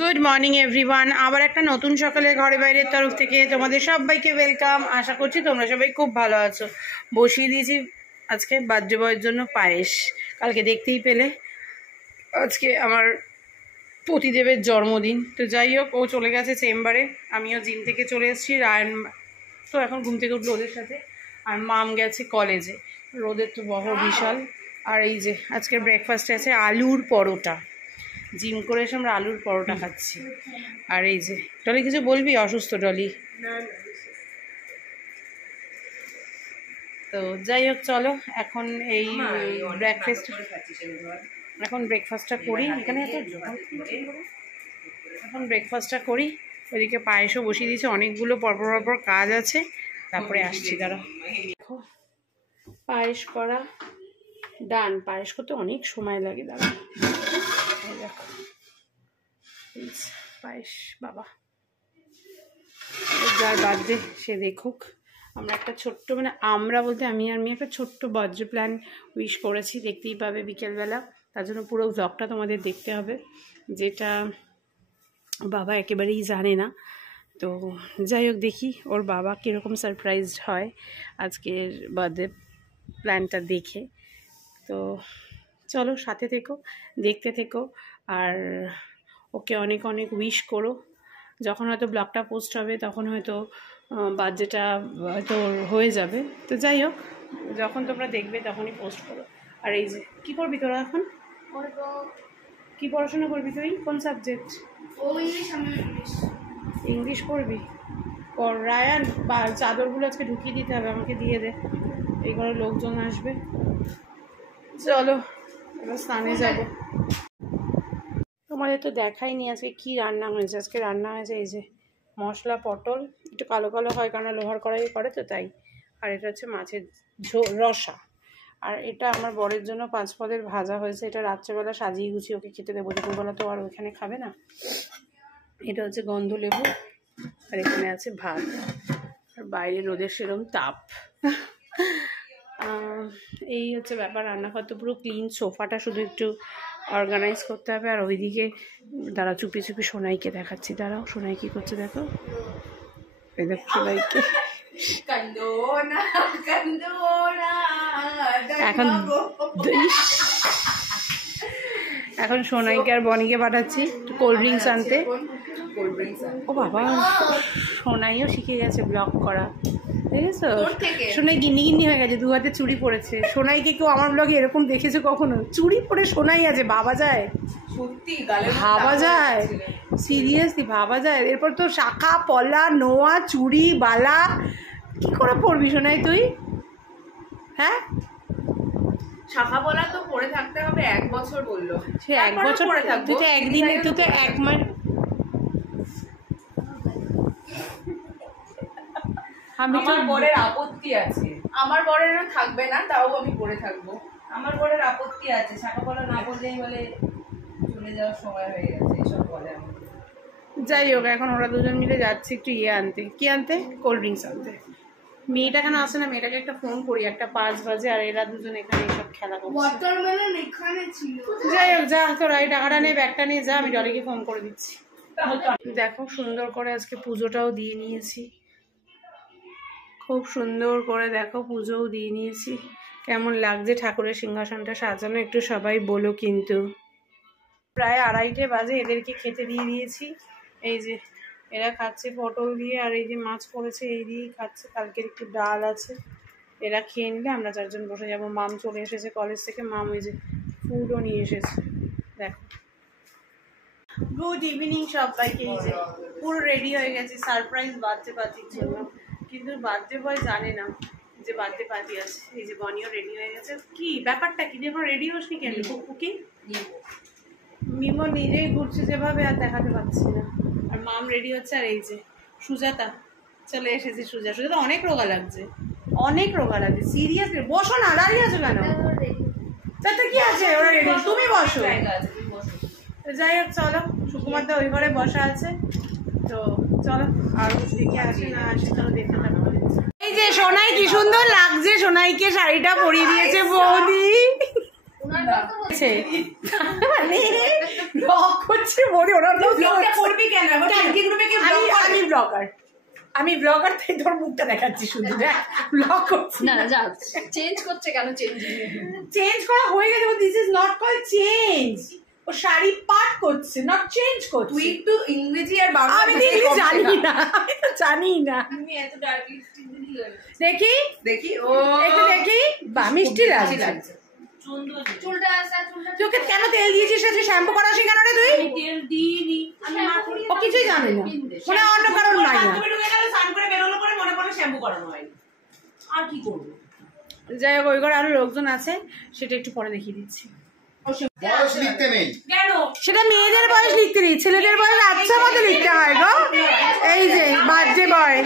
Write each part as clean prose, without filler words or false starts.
Good morning everyone. আবার একটা নতুন সকালে ঘরে বাইরের তরফ থেকে তোমাদের সবাইকে ওয়েলকাম। আশা করছি তোমরা সবাই খুব ভালো আছো। বসিয়ে দিয়েছি আজকে বার্থডে বয়ের জন্য পায়েস। কালকে দেখতেই পেলে আজকে আমার পতিদেবের জন্মদিন। তো যাই হোক, ও চলে গেছে চেম্বারে, আমিও জিম থেকে চলে এসেছি। রায়ন তো এখন ঘুম থেকে উঠলো ওদের সাথে, আর মাম গেছে কলেজে। রোদের তো বড় বিশাল। আর এই যে আজকের ব্রেকফাস্টে আছে আলুর পরোটা। জিম করে এসে আমরা আলুর পরোটা খাচ্ছি। আর এই যে ডলি, কিছু বলবি? অসুস্থ ডলি। তো যাই হোক, চলো এখন এই ব্রেকফাস্টটা করি। এখানে এখন ব্রেকফাস্টটা করি। ওইদিকে পায়েসও বসিয়ে দিয়েছে, অনেকগুলো পরপর কাজ আছে, তারপরে আসছি। দাঁড়া, দেখো পায়েস করা ডান। পায়েস করতে অনেক সময় লাগে। দাঁড়া, দেখো পায়েস। বাবা, যার বার্থডে সে দেখুক। আমরা একটা ছোট্ট, মানে আমরা বলতে আমি আর মেয়ে একটা ছোট্ট বার্থডে প্ল্যান উইশ করেছি, দেখতেই পাবে বিকেলবেলা। তার জন্য পুরো ব্লগটা তোমাদের দেখতে হবে, যেটা বাবা একেবারেই জানে না। তো যাই হোক, দেখি ওর বাবা কীরকম সারপ্রাইজড হয় আজকের বার্থডে প্ল্যানটা দেখে। তো চলো সাথে থেকো, দেখতে থেকো, আর ওকে অনেক অনেক উইশ করো। যখন হয়তো ব্লগটা পোস্ট হবে তখন হয়তো বার্থডেটা হয়তো হয়ে যাবে। তো যাই হোক, যখন তোমরা দেখবে তখনই পোস্ট করো। আর এই যে কী করবি তোরা এখন? কি পড়াশোনা করবি তুই? কোন সাবজেক্ট? ইংলিশ করবি? রায়ান, বা চাদরগুলো আজকে ঢুকিয়ে দিতে হবে, আমাকে দিয়ে দে, এই ঘরে লোকজন আসবে। চলো এবার স্নানে যাবো। তোমাদের তো দেখাইনি আজকে কি রান্না হয়েছে। আজকে রান্না হয়েছে এই যে মশলা পটল, একটু কালো কালো হয় কারণ লোহার কড়াই করে তো তাই। আর এটা হচ্ছে মাছের রসা। আর এটা আমার বরের জন্য 5 পদের ভাজা হয়েছে। এটা রাত্রেবেলা সাজিয়ে গুছিয়ে ওকে খেতে দেবো, দুপুরবেলা তো আর ওইখানে খাবে না। এটা হচ্ছে গন্ধ লেবু, আর এখানে আছে ভাত। আর বাইরে রোদের সেরম তাপ। এই হচ্ছে ব্যাপার। রান্নাঘর তো পুরো ক্লিন, সোফাটা শুধু একটু অর্গানাইজ করতে হবে। আর ওইদিকে দাঁড়া, চুপি চুপি সোনাইকে দেখাচ্ছি। দাঁড়াও, সোনাই কি করছে দেখো। এই দেখো সোনাইকে। এখন সোনাইকে আর বনিকে পাঠাচ্ছি কোল্ড ড্রিঙ্কস আনতে। ও বাবা, সোনাইও শিখে গেছে ব্লগ করা, দেখেছো? সোনাই গিন্নি গিন্নি হয়ে গেছে, 2 হাতে চুড়ি পরেছে। সোনাইকে কেউ আমার ব্লগে এরকম দেখেছে কখনো? চুড়ি পরে সোনাই আছে, ভাবা যায়? সত্যি ভাবা যায়? সিরিয়াসলি ভাবা যায়? এরপর তো শাখা পলা নোয়া চুড়ি বালা কি করে পরবি সোনাই তুই? হ্যাঁ, শাখা পলা তো পরে থাকতে হবে 1 বছর বললো। সে 1 বছর পরে থাকবে। তুই তো একদিন, তুই তো 1 মাস। আমার বরের আপত্তি আছে, আমার বরেরও থাকবে না, তাও আমি পরে থাকবো। আমার বরের আপত্তি আছে, শাখা পলা না পরলেই বলে চলে যাওয়ার সময় হয়ে গেছে, এসব বলে আমার। যাই হোক, এখন ওরা দুজন মিলে যাচ্ছে একটু আনতে। কি আনতে? কোল্ড ড্রিঙ্কস আনতে। মেয়েটা কেন আসে না? মেয়েটাকে একটা ফোন করি, একটা 5 বাজে, আর এরা দুজন এখানে এইসব খেলা করছে। ওয়াটারমেলন এখানে ছিল। যাই হোক, যা তোরা এই টাকাটা নিয়ে ব্যাগটা নিয়ে যা, আমি ডলিকে ফোন করে দিচ্ছি। দেখো সুন্দর করে আজকে পুজোটাও দিয়ে নিয়েছি, খুব সুন্দর করে দেখো পুজোও দিয়ে নিয়েছি। কেমন লাগছে ঠাকুরের সিংহাসনটা সাজানো একটু সবাই বলো কিন্তু। প্রায় 2:30 বাজে, এদেরকে খেতে দিয়ে দিয়েছি। এই যে এরা খাচ্ছে পটল দিয়ে, আর এই যে মাছ পড়েছে এই দিয়েই খাচ্ছে। কালকের একটু ডাল আছে, এরা খেয়ে নিলে আমরা 4 জন বসে যাবো। মাম চলে এসেছে কলেজ থেকে, মাম ওই যে ফুডও নিয়ে এসেছে। দেখো, গুড ইভিনিং সবাইকে। এই যে পুরো রেডি হয়ে গেছি সারপ্রাইজ বার্থডে পার্টির জন্য, কিন্তু বার্থডে বয় জানে না যে বার্থডে পার্টি আছে। এই যে বনিও রেডি হয়ে গেছে। কি ব্যাপারটা কি, এখন রেডি হসনি কেন? কুকি মিমো নিজেই ঘুরছে যেভাবে, আর দেখাতে পারছি না। আর মাম রেডি হচ্ছে। আর এই যে সুজাতা চলে এসেছে। সুজাতা অনেক রোগা লাগছে, অনেক রোগা লাগছে সিরিয়াসলি। বসো না, দাঁড়িয়ে আছো কেন? চারটা কি আছে, ওরা রেডি, তুমি বসো। যাই হোক চলো, সুকুমার দা ওই ঘরে বসা আছে। তো চলো, আর দেখে আসে না আসে, চলো দেখতে থাকো। এই যে সোনাই কি সুন্দর লাগছে, সোনাইকে শাড়িটা পরিয়ে দিয়েছে বৌদি। মানে রক হচ্ছে বড়ি, ওরা ব্লগার, আমি ব্লগার, তাই তোর মুখটা দেখাচ্ছি শুধু, দেখ ব্লগ করছি না যা চেঞ্জ করছে কেন? চেঞ্জ করা হয়ে গেছে, this is not call change. ও শাড়ি পাট করছে, নট চেঞ্জ করছে। তুই একটু ইংরেজি আর বাংলা আমি তো ইংলিশ জানি না, আমি তো জানি না। তুমি এত ডার্ক লিপস্টিক দিলে দেখি দেখি ও একটু দেখি, বা মিষ্টি লাগছে। চুলটা আসা চুলটা তোকে কেন তেল দিয়েছিস? তুই শ্যাম্পু করা কেন রে তুই? তেল দিইনি আমি ও কিছুই জানি না, মনে অন্য কারণ নাই না। তুমি ঢুকে গেলে স্নান করে বেরোলো পরে মনে পড়লো শ্যাম্পু করানো হয়নি, আর কি করবো? যাই হোক, ওই ঘরে আরো লোকজন আছে, সেটা একটু পরে দেখিয়ে দিচ্ছি। বয়স লিখতে নেই কেন? সেটা মেয়েদের বয়স লিখতে নেই, ছেলেদের বয়স আচ্ছা মতো লিখতে হয় গো। এই যে বার্থডে বয়,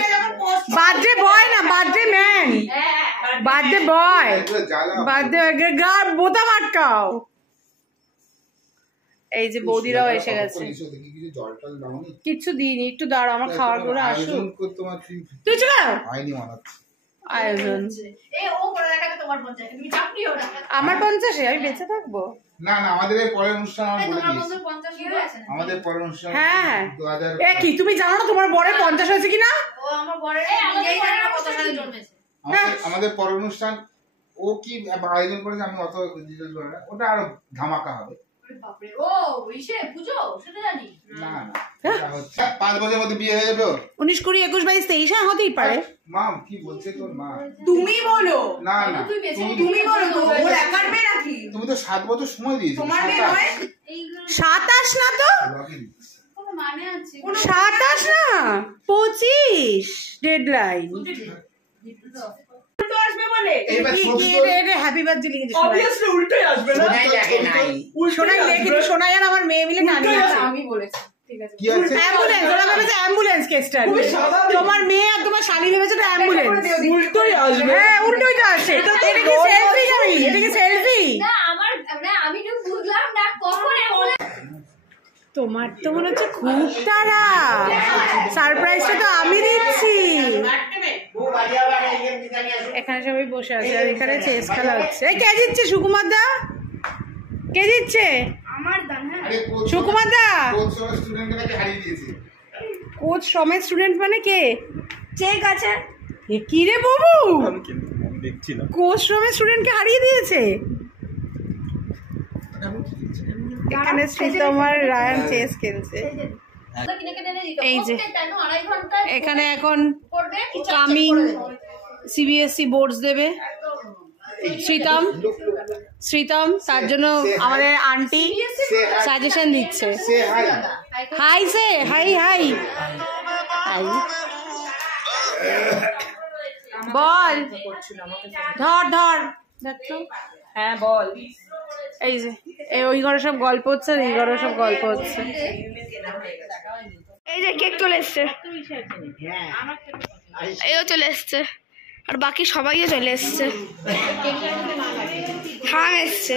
বার্থডে বয় না birthday man, birthday boy, birthday বোতাম আটকাও। এই যে বৌদিরাও এসে গেছে, কিচ্ছু দিইনি, একটু দাঁড়া আমার খাওয়ার গুলো আসুক। তুই চলে আয়োজন আমার 50-এ আমি বেঁচে থাকবো না না, আমাদের পরের অনুষ্ঠান আমাদের পরের অনুষ্ঠান। হ্যাঁ কি তুমি জানো না তোমার বরের 50 হয়েছে কিনা? আমাদের পরের অনুষ্ঠান ও কি আয়োজন করেছে আমি অত ডিটেইলস বলবো না, ওটা আরো ধামাকা হবে। ও ইসে পুজো সেটা জানি না না, 5 বছরের মধ্যে বিয়ে হয়ে যাবে। 19, 20, 21, 22, 23 হতেই পারে। মা কি বলছে তোর মা? তুমি বলো না না, তুমি বলো তো, ও একার মেয়ে নাকি? তুমি তো 7 বছর সময় দিয়েছো। তোমার মেয়ে নয়? 27 না তো, কোনো মানে আছে? 27 না 25 ডেডলাইন। উল্টো আসবে বলে হ্যাপি বার্থডে লিখেছে, অবভিয়াসলি উল্টোই আসবে না। সোনাই দেখেনি, সোনাই আর আমার মেয়ে মিলে নানিয়ে আমি বলেছি ঠিক আছে। কি আছে? অ্যাম্বুলেন্স, ওরা ভেবেছে অ্যাম্বুলেন্স কেসটা, তোমার মেয়ে আর তোমার শালি ভেবেছে তো অ্যাম্বুলেন্স। উল্টোই আসবে। হ্যাঁ উল্টোই তো আসে। এটা কি সেলফি জানি? এটা কি সেলফি? না আমার না, আমি তো বুঝলাম না কখন অ্যাম্বুলেন্স। তোমার তো মনে হচ্ছে খুব তাড়া, সারপ্রাইজটা তো আমি দিচ্ছি। এখানে সবাই বসে আছে আর এখানে চেস খেলা হচ্ছে। এই কে দিচ্ছে? সুকুমার দা কে দিচ্ছে? আমার দান। হ্যাঁ সুকুমার দা কোচ সব স্টুডেন্টকে হারিয়ে দিয়েছে। কোচ সমেত স্টুডেন্ট মানে কে? চেক আছে এ কি রে বাবু? দেখছি না, কোচ সমেত স্টুডেন্টকে হারিয়ে দিয়েছে। এখানে শ্রীতম আর রায়ান চেস খেলছে। এই যে এখানে এখন কামিং সিবিএসসি বোর্ডস দেবে শ্রীতম, তার জন্য আমাদের আন্টি সাজেশন দিচ্ছে। হাই সে হাই হাই হাই বল, ধর ধর দেখো। হ্যাঁ বল। এই যে ওই ঘরে সব গল্প হচ্ছে আর এই ঘরে সব গল্প হচ্ছে। এই যে কেক চলে এসছে, এও চলে এসছে আর বাকি সবাইও চলে এসছে। খান এসছে,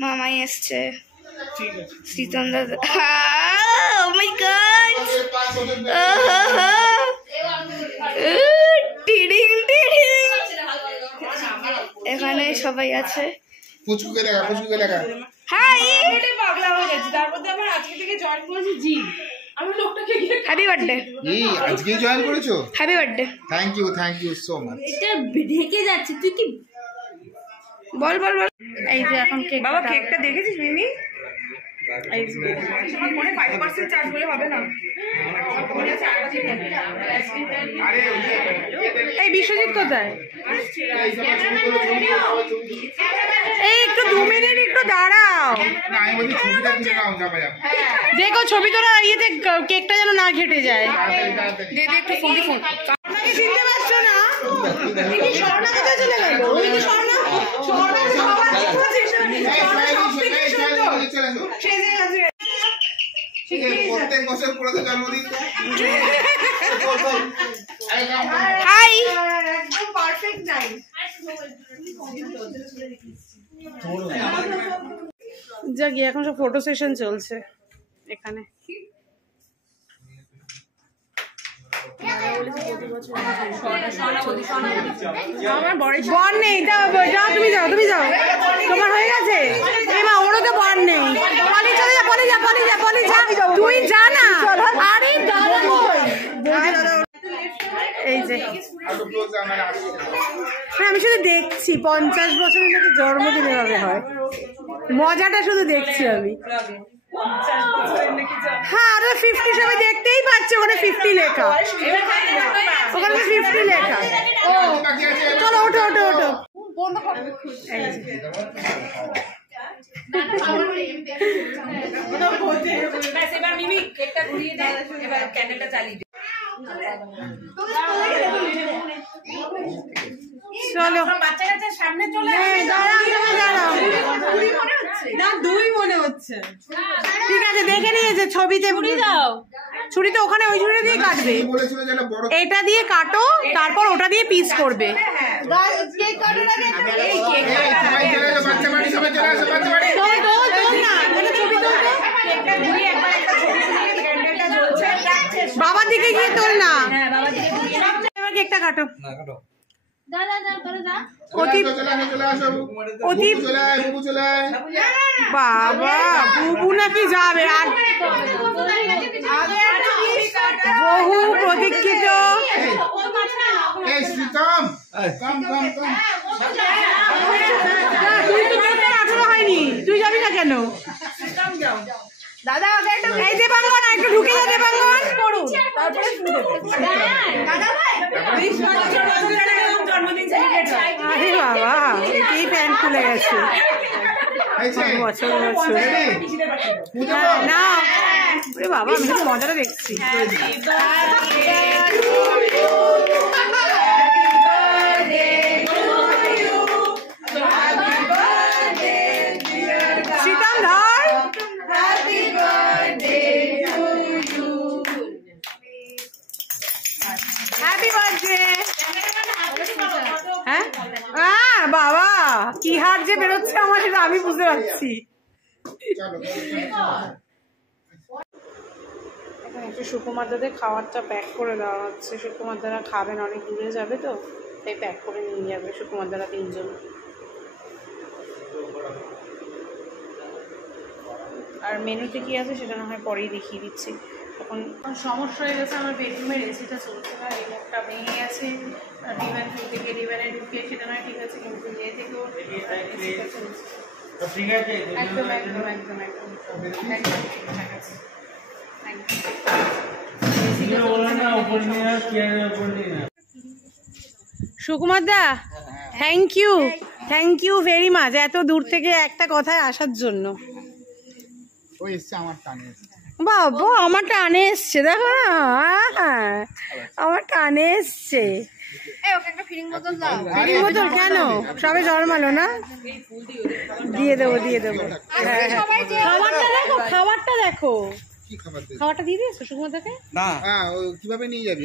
মামাই এসছে, শ্রীতম দাদা। ও মাই গড, টিডিং টিডিং, এখানে সবাই আছে। পুচকুকে দেখা হাই পাগলা হয়ে গেছে, তারপর আবার আজকে থেকে জয়েন করেছি জি। আমি লোকটাকে গিয়ে হ্যাপি বার্থডে। এই আজকেই জয়েন করেছো? Happy birthday. Thank you so much. এটা ঢেকে যাচ্ছে, তুই কি বল বল বল। এই যে এখন কেক, বাবা কেকটা দেখেছিস মিমি? এই যে আমার ফোনে 5% চার্জ বলে হবে না। এই বিশ্বজিৎ কোথায়? এই একটু 2 মিনিট একটু দাঁড়াও। না আমি বলি ছবিটা তুলে নাও যাবে। দেখো ছবি তোরা ইয়েতে কেকটা যেন না ঘেটে যায়। তাড়াতাড়ি দে একটু ফোন। আপনাকে চিনতে পারছো না? এই স্বর্ণা কোথায় চলে গেল? ওই যে স্বর্ণা সবার প্রত্যেক বছর করে তো জন্মদিন। হাই একদম পারফেক্ট নাই। যা গিয়ে এখন সব ফটো সেশন চলছে এখানে। আমার বর নেই, যাও তুমি যাও তোমার হয়ে গেছে। এমা ওরও তো বর নেই, পলি চলে যা, পলি যা তুই যা না। আরে ক্লোজ আমার আসছে না। হ্যাঁ আমি শুধু দেখছি 50 বছরের নাকি জন্মদিন এভাবে হয়, মজাটা শুধু দেখছি আমি। হ্যাঁ আরে 50 সবাই দেখতেই পাচ্ছে, ওখানে 50 লেখা, ওখানে 50 লেখা। ও চলো ওঠো ওঠো ওঠো। এবার মিমি কেকটা ঘুরিয়ে দে, এবার ক্যান্ডেলটা চালিয়ে দে। চলো বাচ্চা কাচ্চার সামনে চলে না, 2 মনে হচ্ছে। ঠিক আছে দেখে নিয়েছে ছবিতে, দাও ছুরি তো ওখানে, ওই ছুরি দিয়ে কাটবে, বলেছিল যে এটা বড় এটা দিয়ে কাটো তারপর ওটা দিয়ে পিস করবে। সবাই চলে আসো, বাচ্চা বাড়ি সবাই চলে আসো, বাচ্চা বাড়ি। বাবার দিকে গিয়ে তোল না, এবার কেকটা কাটো। বাবা বুবু নাকি যাবে, আর বহু প্রতীক্ষিত। তুই তো 18 হয়নি, তুই যাবি না কেন? দাদা এই দেবাঙ্গন একটু ঢুকে যা, দেবাঙ্গন করুন তারপরে আরে বাবা এই প্যান্ট খুলে গেছে বছর বছর না। ওরে বাবা আমি তো মজাটা দেখছি। শীতম ধর হ্যাপি বার্থডে। হ্যাঁ বাবা কি হার যে বেরোচ্ছে আমার, সেটা আমি বুঝতে পারছি। একটু সুকুমার দাদের খাবারটা প্যাক করে দেওয়া হচ্ছে, সুকুমার দাদা খাবেন, অনেক দূরে যাবে তো তাই প্যাক করে নিয়ে যাবে সুকুমার দাদা 3 জন। আর মেনুতে কি আছে সেটা না হয় পরেই দেখিয়ে দিচ্ছি। এখন সমস্যা হয়ে গেছে, আমার বেডরুমের এসিটা চলছে না, রিমোটটা ভেঙে গেছে, ডিভান থেকে ডিভানে ঢুকিয়ে সেটা নয় ঠিক আছে, কিন্তু ইয়ে থেকেও এসিটা চলছে। একদম একদম একদম একদম একদম ঠিকঠাক আছে সুকুমার দা, থ্যাংক ইউ ভেরি মাচ এত দূর থেকে একটা কথায় আসার জন্য। বাবা আমার টানে এসছে, দেখো না আমার টানে এসছে। ফিরিং বোতল কেন, সবে জন্মালো না, দিয়ে দেবো দিয়ে দেবো। খাবারটা দেখো, খাবারটা দেখো, খাবারটা দিয়ে দিয়েছো সুকুমারদাকে? না কিভাবে নিয়ে যাবি?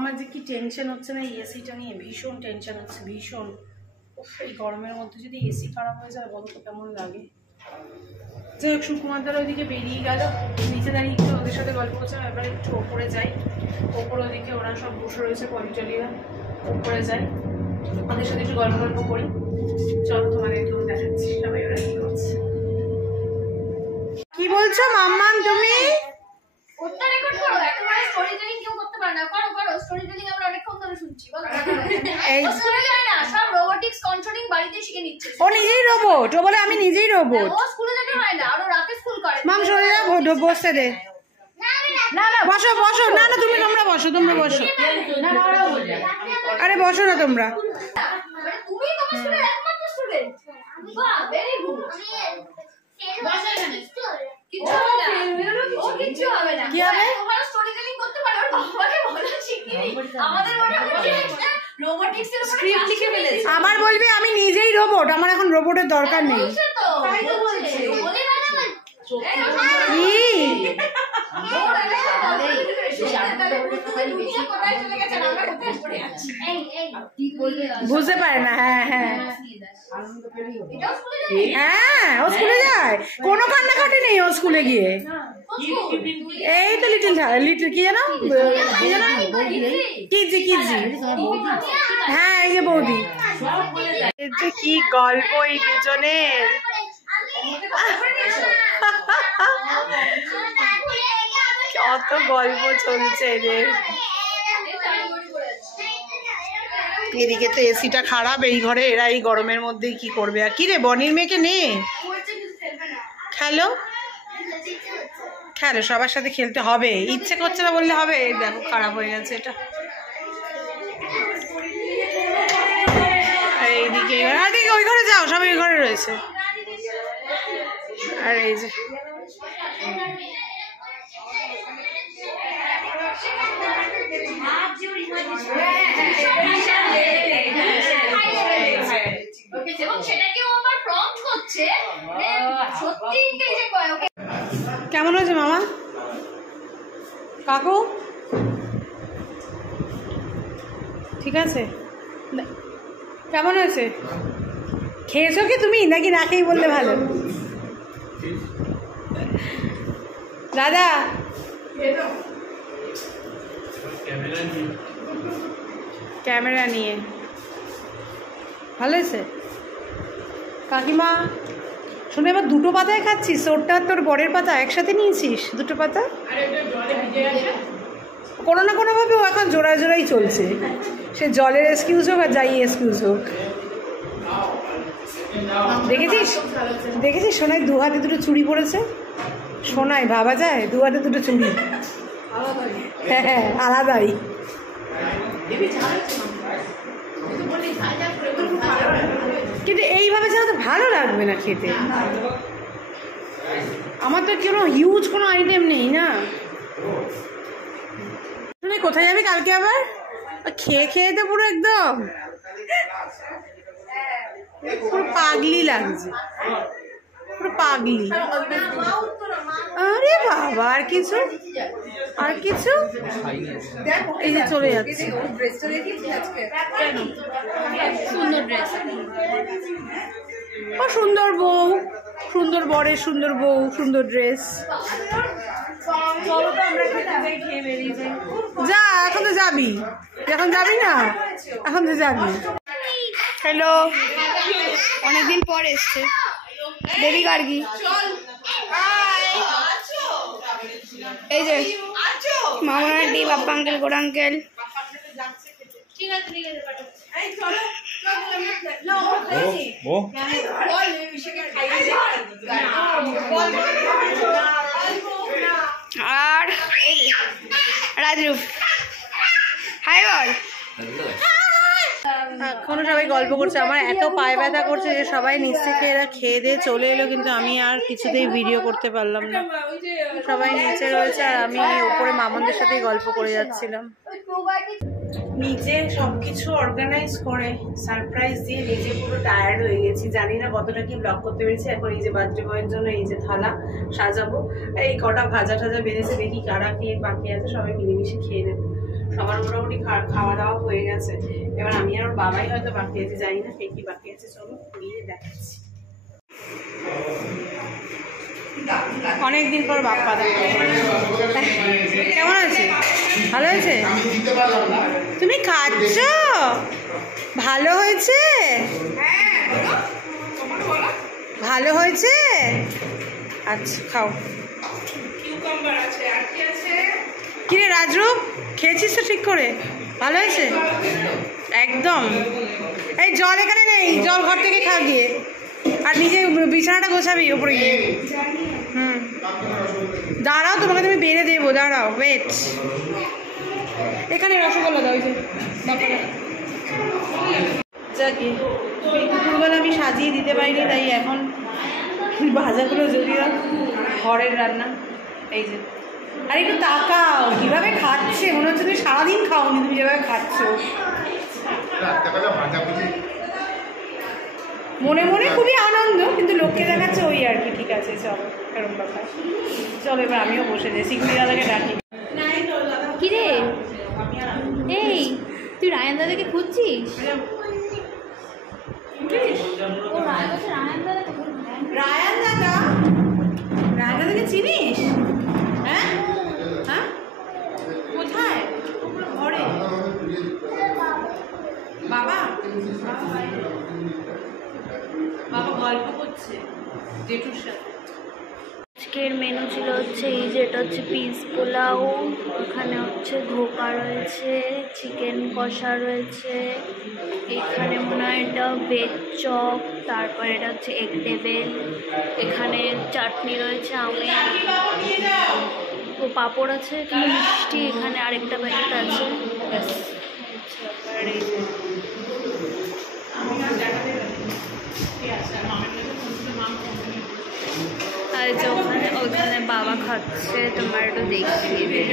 আমার যে কি টেনশন হচ্ছে না এসিটা নিয়ে, ভীষণ টেনশন হচ্ছে ভীষণ। এই গরমের মধ্যে যদি এসি খারাপ হয়ে যায় বলো তো কেমন লাগে। যাই হোক সুকুমারদার ওইদিকে বেরিয়ে গেল, নিচে দাঁড়িয়ে একটু ওদের সাথে গল্প করছে, এবার একটু ওপরে যাই। ওপরে ওদিকে ওরা সব বসে রয়েছে পলিটলিরা, ওপরে যাই ওদের সাথে একটু গল্প করি। চলো তোমাদের একটু দেখাচ্ছি সবাই ওরা কি করছে। কি বলছো মাম্মাম তুমি? ওটা রেকর্ড করো, একেবারে স্টোরি টেলিং কেউ করতে পারে না। করো স্টোরি টেলিং আমরা অনেকক্ষণ ধরে শুনছি। বলো এই স্কুলে যায় না, সব রোবোটিক্স কন্ট্রোলিং বাড়িতে শিখে নিচ্ছে। ও নিজেই রোবট, ও বলে আমি নিজেই রোবট। ও স্কুলে যেতে হয় না, আরো রাতে স্কুল করে। মাম সরে যা, বসতে দে। না না বসো বসো, না না তোমরা বসো, তোমরা বসো। আরে বসো না তোমরা। তুমি তোমার স্কুলের একমাত্র স্টুডেন্ট। বাহ ভেরি গুড। বসো এখানে। কিছু হবে না, ও কিছু হবে না। কি হবে? তোমরা স্টোরি টেলিং করতে পারো, ওর বাবাকে বলা শিখিনি। আমাদের মনে হয় একটা রোবোটিক্স এর উপরে স্ক্রিপ্ট লিখে ফেলেছে। আমার বলবি আমি নিজেই রোবট, আমার এখন রোবটের দরকার নেই। তাই তো বলছে। বলি না না। বুঝতে পারে না। হ্যাঁ হ্যাঁ হ্যাঁ ও স্কুলে যায়, কোনো কান্নাকাটি নেই ও স্কুলে গিয়ে। এই তো লিটল কি জানো কিজি হ্যাঁ এই যে বৌদি, কি গল্প এই দুজনের। কত গল্প চলছে এদের। এদিকে তো এসিটা খারাপ এই ঘরে, এরা এই গরমের মধ্যেই কি করবে। আর কি রে বনির মেয়েকে নে খেলো খেলো, সবার সাথে খেলতে হবে, ইচ্ছে করছে না বললে হবে। দেখো খারাপ হয়ে গেছে এটা। এইদিকে ওই ঘরে যাও, সবাই ওই ঘরে রয়েছে। আর এই যে কেমন হয়েছে মামা কাকু? ঠিক আছে, কেমন হয়েছে? খেয়েছো কি তুমি নাকি না খেয়ে বললে ভালো? দাদা ক্যামেরা নিয়ে ভালো হয়েছে। কাকিমা শুনে এবার দুটো পাতায় খাচ্ছিস? ওরটা তোর বরের পাতা একসাথে নিয়েছিস দুটো পাতা? কোনো না কোনোভাবে ও এখন জোড়ায় জোড়াই চলছে, সে জলের এক্সকিউজ হোক আর যাই এক্সকিউজ হোক। দেখেছিস দেখেছিস সোনাই দু হাতে দুটো চুড়ি পড়েছে। সোনাই ভাবা যায় দু হাতে দুটো চুড়ি? হ্যাঁ হ্যাঁ আলাদাই। কিন্তু এইভাবে ছাড়া তো ভালো লাগবে না খেতে। আমার তো কোনো হিউজ কোনো আইটেম নেই না। তুমি কোথায় যাবি কালকে আবার? খেয়ে খেয়ে তো পুরো একদম পুরো পাগলি লাগছে, পুরো পাগলি। আরে বাবা আর কিছু আর কিছু? এই যে চলে যাচ্ছে। সুন্দর ড্রেস, ও সুন্দর বউ, সুন্দর বরের সুন্দর বউ, সুন্দর ড্রেস। যা এখন তো যাবি, এখন যাবি না, এখন তো যাবি। হ্যালো, অনেকদিন পর এসছে বেবি গার্গি। এই যে মামা আন্টি, বাপ্পা আঙ্কেল, গোড়া আঙ্কেল। আর রাজু হাই বল। এখনো সবাই গল্প করছে। আমার এত পায়ে ব্যথা করছে যে সবাই নিচ থেকে এরা খেয়ে দিয়ে চলে এলো, কিন্তু আমি আর কিছুতেই ভিডিও করতে পারলাম না। সবাই নিচে রয়েছে আর আমি উপরে মামনদের সাথেই গল্প করে যাচ্ছিলাম। নিচে সবকিছু অর্গানাইজ করে সারপ্রাইজ দিয়ে নিজে পুরো টায়ার্ড হয়ে গেছি। জানি না কতটা কি ব্লগ করতে পেরেছি। এখন এই যে বার্থডে বয়ের জন্য এই যে থালা সাজাবো, এই কটা ভাজা টাজা বেড়েছে, দেখি কারা খেয়ে বাকি আছে সবাই মিলেমিশে খেয়ে নেবো। সবার মোটামুটি খাওয়া দাওয়া হয়ে গেছে। এবার আমি আর বাবাই হয়তো বাকি আছে, জানি না কে কি বাকি আছে। চলো গিয়ে দেখাচ্ছি। অনেকদিন পর বাপ্পা দেখা। কেমন আছে? ভালো হয়েছে? তুমি খাচ্ছ? ভালো হয়েছে? ভালো হয়েছে? আচ্ছা খাও। কিরে রাজরূপ খেয়েছিস তো ঠিক করে? ভালো হয়েছে একদম। এই জল এখানে নেই, জল ঘর থেকে খা গিয়ে। আর নিজে বিছানাটা গোছাবি ওপরে গিয়ে। দাঁড়াও, তোমাকে তুমি বেড়ে দেবো, দাঁড়াও ওয়েট। এখানে রসগোল্লা দাও, ওই যে যাকে দুপুরবেলা আমি সাজিয়ে দিতে পারিনি, তাই এখন ভাজাগুলো যদিও ঘরের রান্না। এই যে আর একটু তাকাও কিভাবে খাচ্ছে, মনে হচ্ছে তুমি সারাদিন খাওনি, তুমি যেভাবে খাচ্ছ। মনে মনে খুবই আনন্দ, কিন্তু লোককে দেখাচ্ছে ওই আর কি। ঠিক আছে চলো, এরকম কথা। চলো এবার আমিও বসে যাই, সিকিউরিটি দাদাকে ডাকি। কি রে এই তুই রায়ান দাদাকে খুঁজছিস? ও রায়ান দাদাকে রায়ান দাদা, রায়ান দাদাকে চিনিস? হ্যাঁ হ্যাঁ কোথায়? ঘরে। বাবা বাবা গল্প করছে জেঠুর সাথে। আজকের মেনু ছিল হচ্ছে এই যে এটা হচ্ছে পিস পোলাও, ওখানে হচ্ছে ধোকা রয়েছে, চিকেন কষা রয়েছে, এখানে মনে হয় এটা ভেজ চপ, তারপর এটা হচ্ছে এগ টেবিল, এখানে চাটনি রয়েছে, আমি ও পাঁপড় আছে, এখানে মিষ্টি, এখানে আরেকটা প্যাকেট আছে, ব্যাস। আর এই যে আর যে ওখানে বাবা খাচ্ছে, তোমার একটু দেখিয়ে দিই।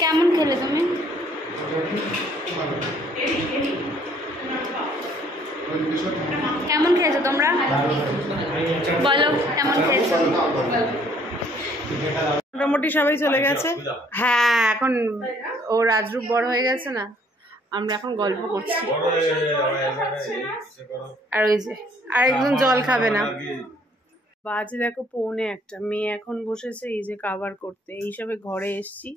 কেমন খেলে তুমি? কেমন খেয়েছো তোমরা? বলো কেমন খেয়েছো? মোটামুটি সবাই চলে গেছে। হ্যাঁ, এখন ও রাজরূপ বড় হয়ে গেছে না, আমরা এখন গল্প করছি। আর ওই যে আরেকজন জল খাবে না। বাজে দেখো 1:45, মেয়ে এখন বসেছে এই যে কাভার করতে। এইসবে ঘরে এসছি,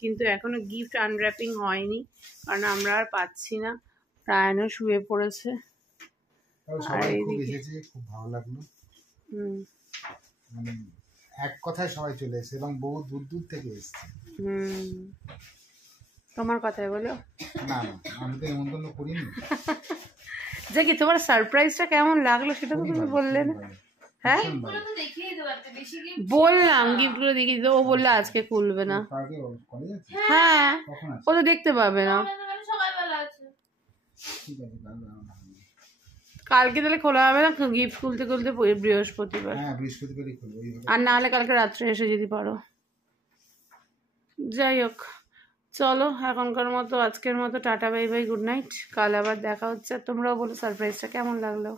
কিন্তু এখনো গিফট আনর্যাপিং হয়নি, কারণ আমরা আর পাচ্ছি না। রায়নও শুয়ে পড়েছে। সবাই খুব এসেছে, খুব ভালো লাগলো। মানে এক কথায় সবাই চলে এসেছে এবং বহু দূর দূর থেকে এসেছে। তোমার কথাই বলো। না না, আমি তো এমন করিনি। যে কি তোমার সারপ্রাইজটা কেমন লাগলো সেটা তো তুমি বললে না? হ্যাঁ বললাম গিফটগুলো দেখিয়ে দিতে, ও বললে আজকে খুলবে না। হ্যাঁ ও তো দেখতে পাবে না। কালকে তাহলে খোলা হবে না, গিফট খুলতে খুলতে বৃহস্পতিবার। আর না হলে কালকে রাত্রে এসে যদি পারো। যাই হোক, চলো এখনকার মতো আজকের মতো tata bye bye, good night. কাল আবার দেখা হচ্ছে। তোমরাও বলো সারপ্রাইজটা কেমন লাগলো।